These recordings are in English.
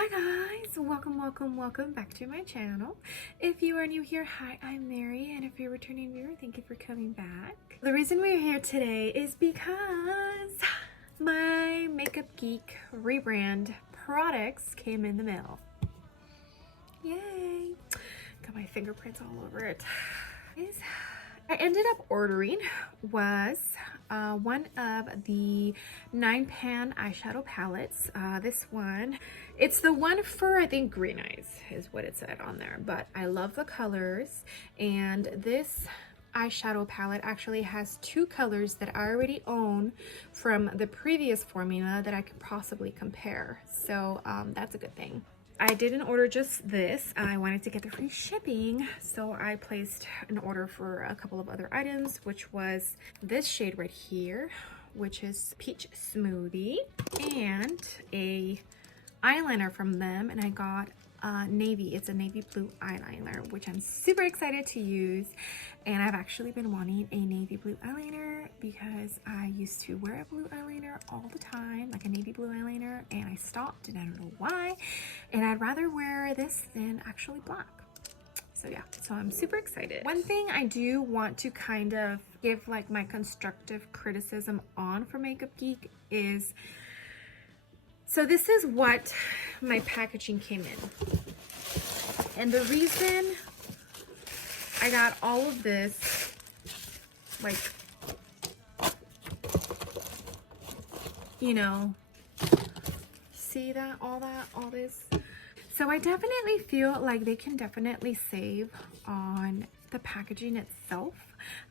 Hi guys, welcome back to my channel. If you are new here, hi, I'm Mary, and if you're a returning viewer, thank you for coming back. The reason we're here today is because my Makeup Geek Rebrand products came in the mail. Yay! Got my fingerprints all over it. I ended up ordering was one of the 9-pan eyeshadow palettes. This one, it's the one for, I think, green eyes is what it said on there, but I love the colors, and this eyeshadow palette actually has two colors that I already own from the previous formula that I could possibly compare, so that's a good thing. I didn't order just this. I wanted to get the free shipping, so I placed an order for a couple of other items, which was this shade right here, which is Peach Smoothie, and a eyeliner from them, and I got navy. It's a navy blue eyeliner, which I'm super excited to use, and I've actually been wanting a navy blue eyeliner because I used to wear a blue eyeliner all the time, like a navy blue eyeliner, and I stopped, and I don't know why, and I'd rather wear this than actually black. So yeah, so I'm super excited. One thing I do want to kind of give like my constructive criticism on for Makeup Geek is, so this is what my packaging came in. And the reason I got all of this, like, you know, see that, all this. So I definitely feel like they can definitely save on the packaging itself.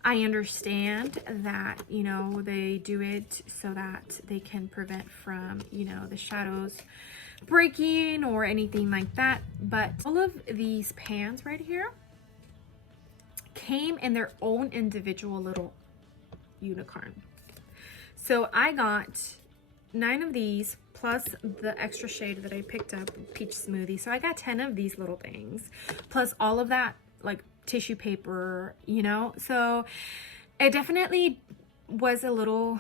I understand that, you know, they do it so that they can prevent from, you know, the shadows breaking or anything like that. But all of these pans right here came in their own individual little unicorn. So I got 9 of these plus the extra shade that I picked up, Peach Smoothie. So I got 10 of these little things plus all of that like tissue paper, you know. So it definitely was a little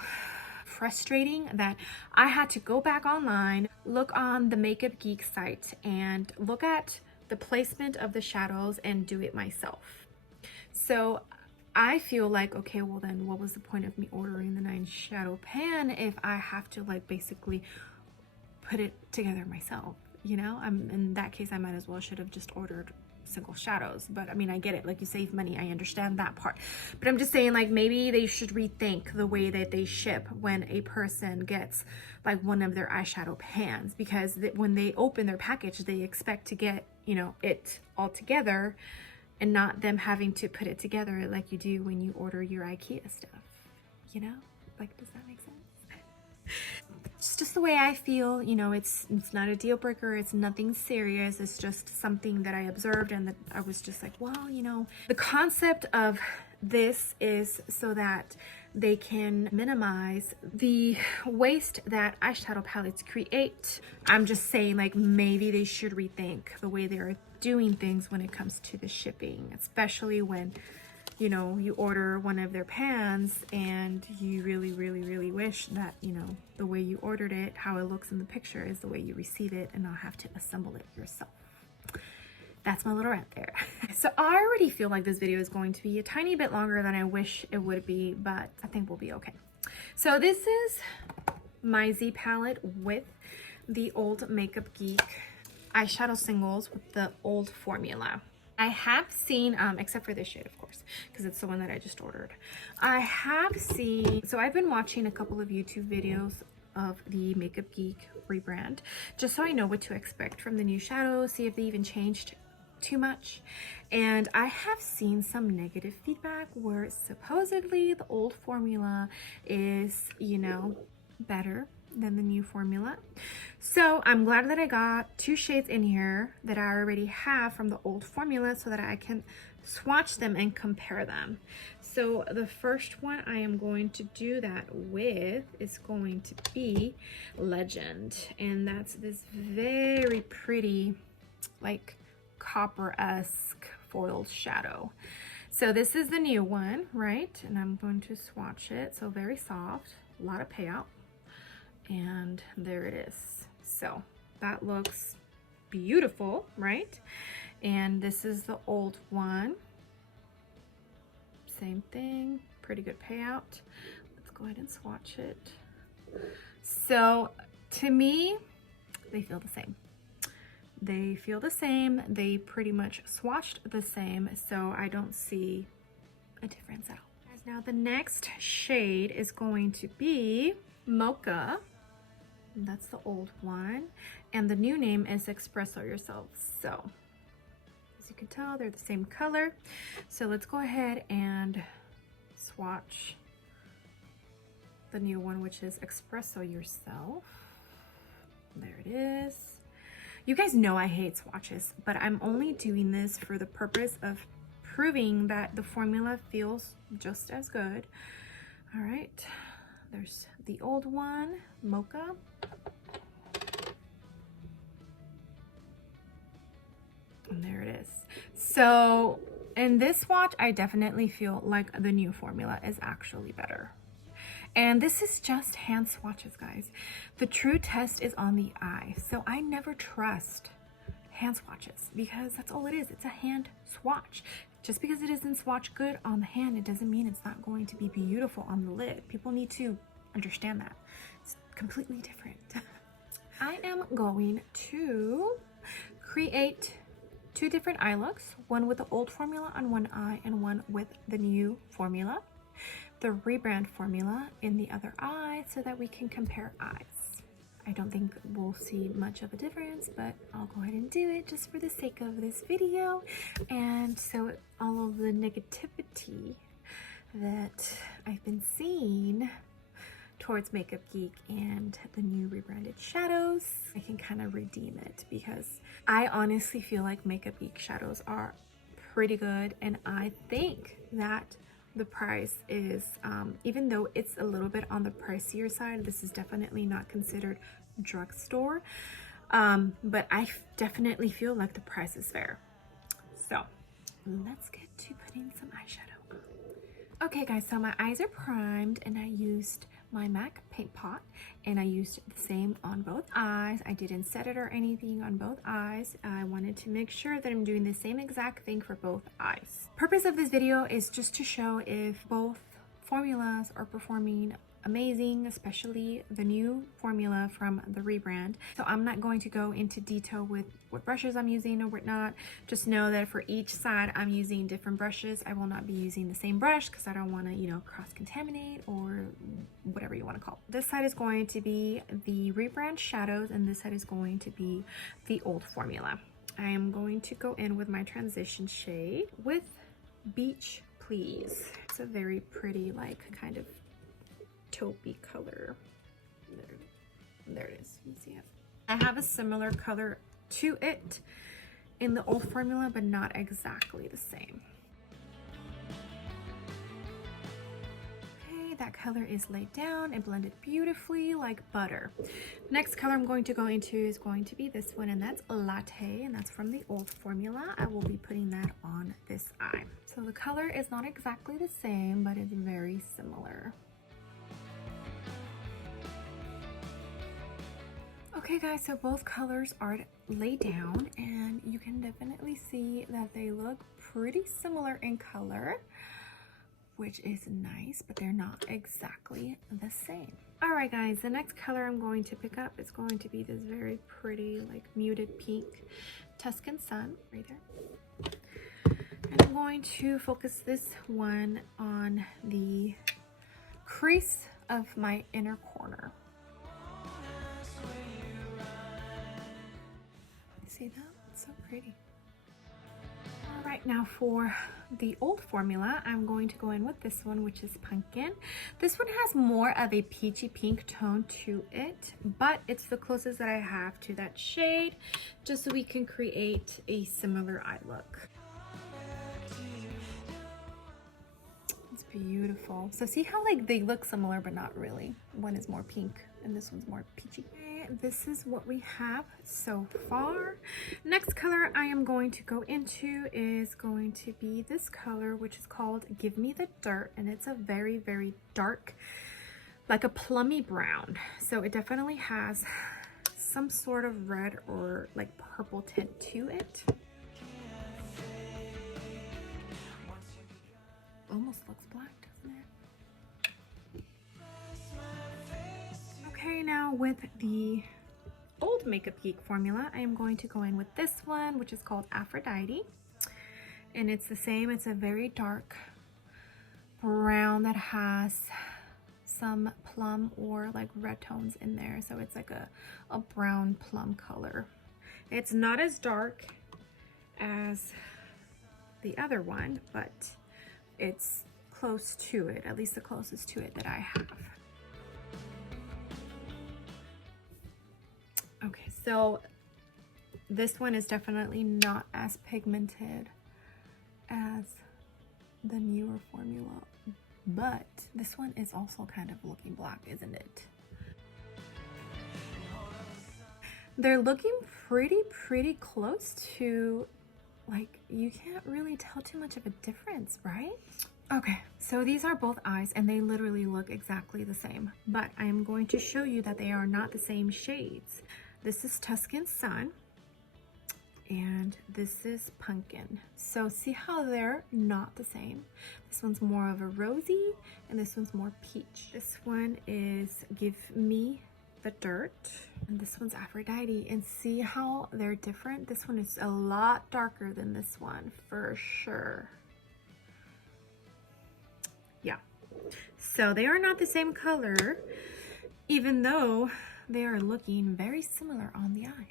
frustrating that I had to go back online, look on the Makeup Geek site, and look at the placement of the shadows and do it myself. So I feel like, okay, well then what was the point of me ordering the 9 shadow pan if I have to like basically put it together myself, you know? In that case, I might as well should have just ordered single shadows. But I mean, I get it, like, you save money, I understand that part, but I'm just saying, like, maybe they should rethink the way that they ship when a person gets like one of their eyeshadow pans, because when they open their package, they expect to get, you know, it all together and not them having to put it together like you do when you order your IKEA stuff, you know? Like, does that make sense? It's just the way I feel, you know. It's not a deal breaker, it's nothing serious, it's just something that I observed and that I was just like, well, you know, the concept of this is so that they can minimize the waste that eyeshadow palettes create. I'm just saying, like, maybe they should rethink the way they're doing things when it comes to the shipping, especially when, you know, you order one of their pans and you really wish that, you know, the way you ordered it, how it looks in the picture is the way you receive it, and not have to assemble it yourself. That's my little rant there. So I already feel like this video is going to be a tiny bit longer than I wish it would be, but I think we'll be okay. So this is my Z palette with the old Makeup Geek eyeshadow singles with the old formula. I have seen, except for this shade, of course, because it's the one that I just ordered. I have seen, so I've been watching a couple of YouTube videos of the Makeup Geek Rebrand, just so I know what to expect from the new shadows, see if they even changed too much. And I have seen some negative feedback where supposedly the old formula is, you know, better than the new formula. So I'm glad that I got 2 shades in here that I already have from the old formula so that I can swatch them and compare them. So the first one I am going to do that with is going to be Legend, and that's this very pretty, like, copper-esque foiled shadow. So this is the new one, right? And I'm going to swatch it. So very soft, a lot of payout. And there it is. So that looks beautiful, right? And this is the old one. Same thing, pretty good payout. Let's go ahead and swatch it. So to me, they feel the same. They feel the same. They pretty much swatched the same, so I don't see a difference at all. Now the next shade is going to be Mocha. That's the old one. And the new name is Espresso Yourself. So as you can tell, they're the same color. So let's go ahead and swatch the new one, which is Espresso Yourself. There it is. You guys know I hate swatches, but I'm only doing this for the purpose of proving that the formula feels just as good. All right, there's the old one, Mocha. And there it is. So in this swatch, I definitely feel like the new formula is actually better. And this is just hand swatches, guys. The true test is on the eye. So I never trust hand swatches because that's all it is. It's a hand swatch. Just because it isn't swatch good on the hand, it doesn't mean it's not going to be beautiful on the lid. People need to understand that. It's completely different. I am going to create two different eye looks, one with the old formula on one eye and one with the new formula. The Rebrand formula in the other eye so that we can compare eyes. I don't think we'll see much of a difference, but I'll go ahead and do it just for the sake of this video. And so all of the negativity that I've been seeing towards Makeup Geek and the new rebranded shadows, I can kind of redeem it because I honestly feel like Makeup Geek shadows are pretty good, and I think that the price is, even though it's a little bit on the pricier side, this is definitely not considered drugstore, but I definitely feel like the price is fair. So let's get to putting some eyeshadow on. Okay guys, so my eyes are primed and I used my MAC paint pot and I used the same on both eyes. I didn't set it or anything on both eyes. I wanted to make sure that I'm doing the same exact thing for both eyes. Purpose of this video is just to show if both formulas are performing amazing, especially the new formula from the Rebrand. So I'm not going to go into detail with what brushes I'm using or whatnot. Just know that for each side I'm using different brushes. I will not be using the same brush because I don't want to, you know, cross-contaminate or whatever you want to call it. This side is going to be the Rebrand shadows and this side is going to be the old formula. I am going to go in with my transition shade with Beach Please. It's a very pretty, like, kind of taupey color. There it is. You see it. I have a similar color to it in the old formula, but not exactly the same. Okay, that color is laid down and blended beautifully like butter. Next color I'm going to go into is going to be this one, and that's Latte, and that's from the old formula. I will be putting that on this eye. So the color is not exactly the same, but it's very similar. Okay guys, so both colors are laid down and you can definitely see that they look pretty similar in color, which is nice, but they're not exactly the same. All right guys, the next color I'm going to pick up is going to be this very pretty, like, muted pink Tuscan Sun right there. And I'm going to focus this one on the crease of my inner corner. See that? It's so pretty. All right, now for the old formula, I'm going to go in with this one, which is Pumpkin. This one has more of a peachy pink tone to it, but it's the closest that I have to that shade, just so we can create a similar eye look. It's beautiful. So see how, like, they look similar, but not really. One is more pink and this one's more peachy. This is what we have so far. Next color I am going to go into is going to be this color, which is called Give Me the Dirt, and it's a very, very dark, like a plummy brown. So it definitely has some sort of red or like purple tint to it. Almost looks black, doesn't it? Okay, now with the old Makeup Geek formula, I am going to go in with this one, which is called Aphrodite. And it's the same, it's a very dark brown that has some plum or like red tones in there. So it's like a brown plum color. It's not as dark as the other one, but it's close to it, at least the closest to it that I have. Okay, so this one is definitely not as pigmented as the newer formula, but this one is also kind of looking black, isn't it? They're looking pretty close to, like, you can't really tell too much of a difference, right? Okay, so these are both eyes and they literally look exactly the same, but I am going to show you that they are not the same shades. This is Tuscan Sun and this is Pumpkin. So see how they're not the same? This one's more of a rosy and this one's more peach. This one is Give Me the Dirt and this one's Aphrodite, and see how they're different? This one is a lot darker than this one for sure. Yeah, so they are not the same color, even though they are looking very similar on the eye.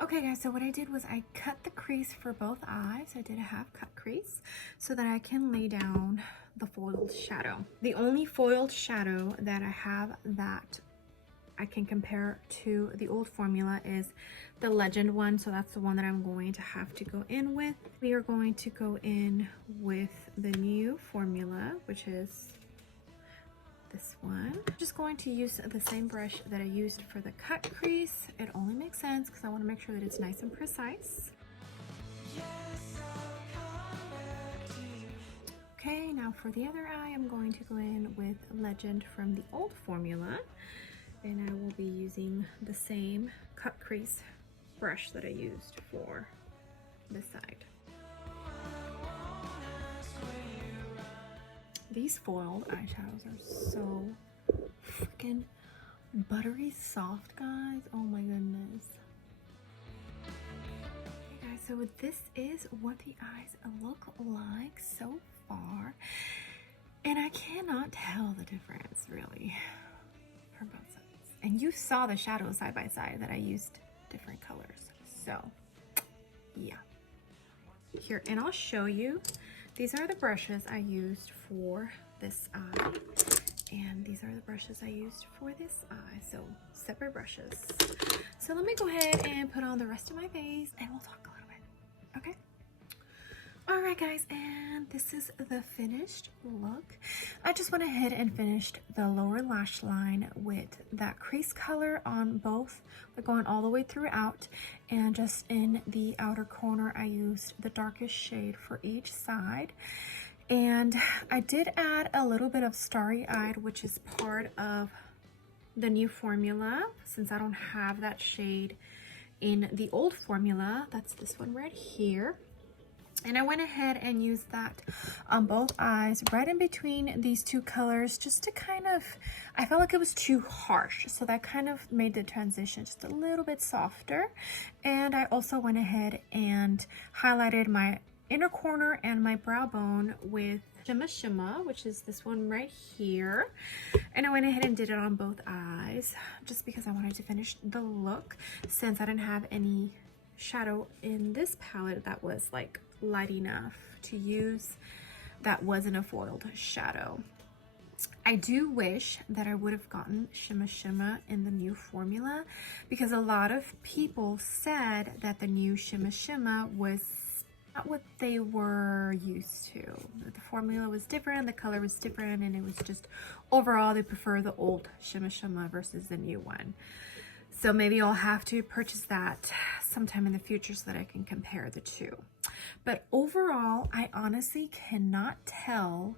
Okay guys, so what I did was I cut the crease for both eyes. I did a half cut crease so that I can lay down the foiled shadow. The only foiled shadow that I have that I can compare to the old formula is the Legend one, so that's the one that I'm going to have to go in with. We are going to go in with the new formula, which is this one. I'm just going to use the same brush that I used for the cut crease. It only makes sense because I want to make sure that it's nice and precise. Okay, now for the other eye, I'm going to go in with Legend from the old formula, and I will be using the same cut crease brush that I used for this side. These foiled eyeshadows are so freaking buttery soft, guys. Oh my goodness. Okay guys, so this is what the eyes look like so far. And I cannot tell the difference really for both sides. And you saw the shadows side by side that I used different colors. So yeah. Here, and I'll show you. These are the brushes I used for this eye, and these are the brushes I used for this eye, so separate brushes. So let me go ahead and put on the rest of my face and we'll talk a little bit, okay? All right guys, and this is the finished look. I just went ahead and finished the lower lash line with that crease color on both, but going all the way throughout, and just in the outer corner I used the darkest shade for each side. And I did add a little bit of Starry Eyed, which is part of the new formula, since I don't have that shade in the old formula. That's this one right here. And I went ahead and used that on both eyes, right in between these two colors, just to kind of, I felt like it was too harsh. So that kind of made the transition just a little bit softer. And I also went ahead and highlighted my inner corner and my brow bone with Shimma Shimma, which is this one right here. And I went ahead and did it on both eyes, just because I wanted to finish the look, since I didn't have any shadow in this palette that was like light enough to use that wasn't a foiled shadow. I do wish that I would have gotten Shimma Shimma in the new formula, because a lot of people said that the new Shimma Shimma was not what they were used to. The formula was different, the color was different, and it was just overall they prefer the old Shimma Shimma versus the new one. So maybe I'll have to purchase that sometime in the future so that I can compare the two. But overall, I honestly cannot tell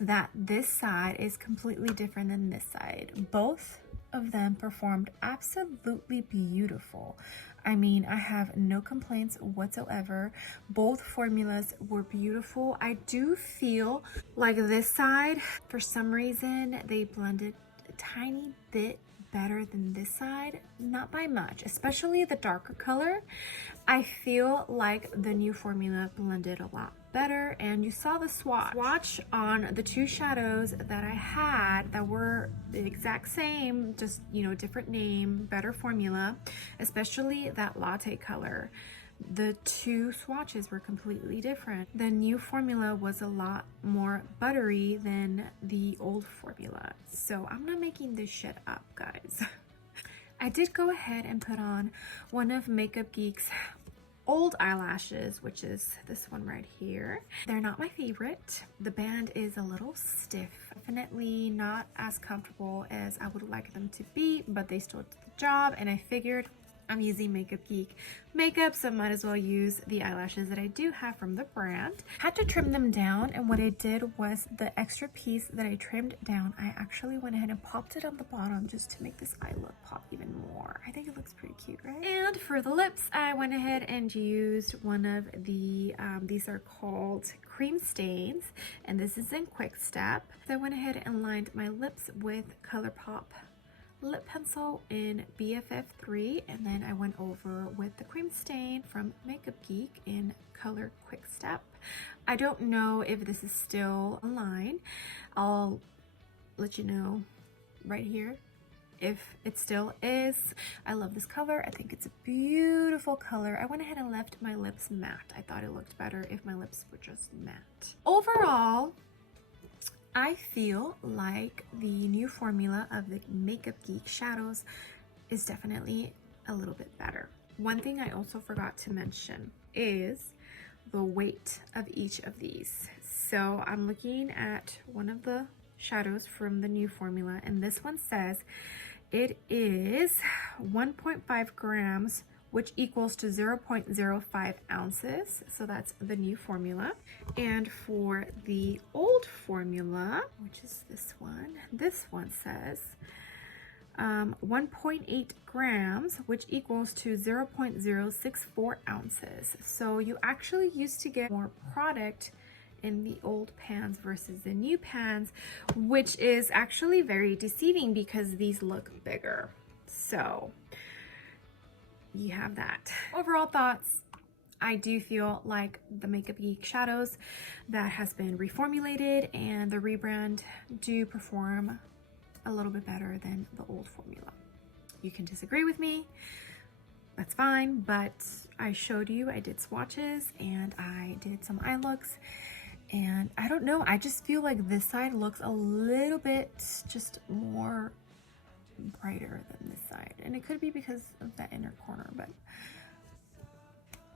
that this side is completely different than this side. Both of them performed absolutely beautiful. I mean, I have no complaints whatsoever. Both formulas were beautiful. I do feel like this side, for some reason, they blended a tiny bit better than this side, not by much, especially the darker color. I feel like the new formula blended a lot better, and you saw the swatch on the two shadows that I had that were the exact same, just, you know, different name, better formula, especially that latte color. The two swatches were completely different. The new formula was a lot more buttery than the old formula. So I'm not making this shit up, guys. I did go ahead and put on one of Makeup Geek's old eyelashes, which is this one right here. They're not my favorite. The band is a little stiff, definitely not as comfortable as I would like them to be, but they still did the job, and I figured I'm using Makeup Geek makeup, so I might as well use the eyelashes that I do have from the brand. Had to trim them down, and what I did was the extra piece that I trimmed down, I actually went ahead and popped it on the bottom just to make this eye look pop even more. I think it looks pretty cute, right? And for the lips, I went ahead and used one of the, these are called cream stains, and this is in Quick Step. So I went ahead and lined my lips with ColourPop lip pencil in BFF3, and then I went over with the cream stain from Makeup Geek in color Quick Step. I don't know if this is still online. I'll let you know right here if it still is. I love this color. I think it's a beautiful color. I went ahead and left my lips matte. I thought it looked better if my lips were just matte. Overall, I feel like the new formula of the Makeup Geek shadows is definitely a little bit better. One thing I also forgot to mention is the weight of each of these. So I'm looking at one of the shadows from the new formula, and this one says it is 1.5 grams, which equals to 0.05 ounces. So that's the new formula. And for the old formula, which is this one says 1.8 grams, which equals to 0.064 ounces. So you actually used to get more product in the old pans versus the new pans, which is actually very deceiving because these look bigger. So you have that. Overall thoughts, I do feel like the Makeup Geek shadows that has been reformulated and the Rebrand do perform a little bit better than the old formula. You can disagree with me, that's fine, but I showed you, I did swatches and I did some eye looks, and I don't know, I just feel like this side looks a little bit just more brighter than this side, and it could be because of that inner corner. But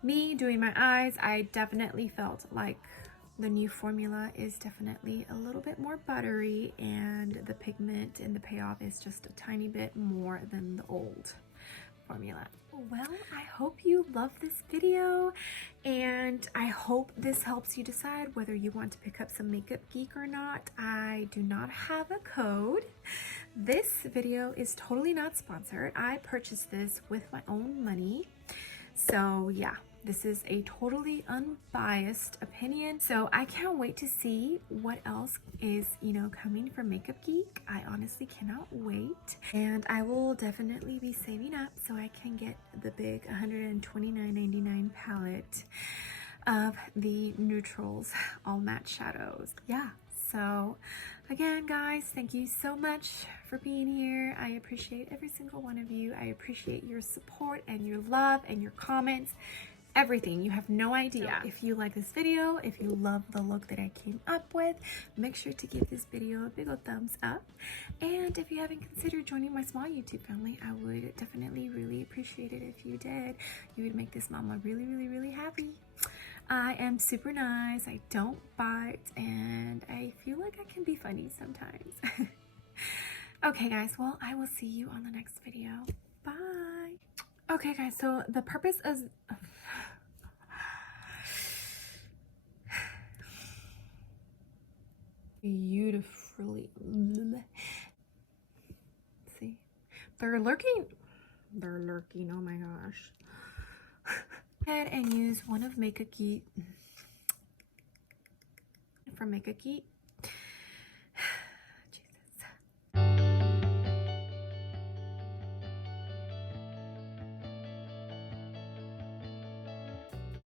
me doing my eyes, I definitely felt like the new formula is definitely a little bit more buttery, and the pigment and the payoff is just a tiny bit more than the old formula. Well, I hope you love this video, and I hope this helps you decide whether you want to pick up some Makeup Geek or not. I do not have a code. This video is totally not sponsored. I purchased this with my own money. So yeah, this is a totally unbiased opinion. So I can't wait to see what else is, you know, coming from Makeup Geek. I honestly cannot wait. And I will definitely be saving up so I can get the big $129.99 palette of the neutrals all matte shadows. Yeah. So again, guys, thank you so much for being here. I appreciate every single one of you. I appreciate your support and your love and your comments, everything. You have no idea. So if you like this video, if you love the look that I came up with, make sure to give this video a big old thumbs up. And if you haven't considered joining my small YouTube family, I would definitely really appreciate it if you did. You would make this mama really, really, really happy. I am super nice, I don't bite, and I feel like I can be funny sometimes. Okay guys, well, I will see you on the next video. Bye. Okay guys, so the purpose is beautifully, see, they're lurking, oh my gosh. Ahead and use one of Geek from Geek.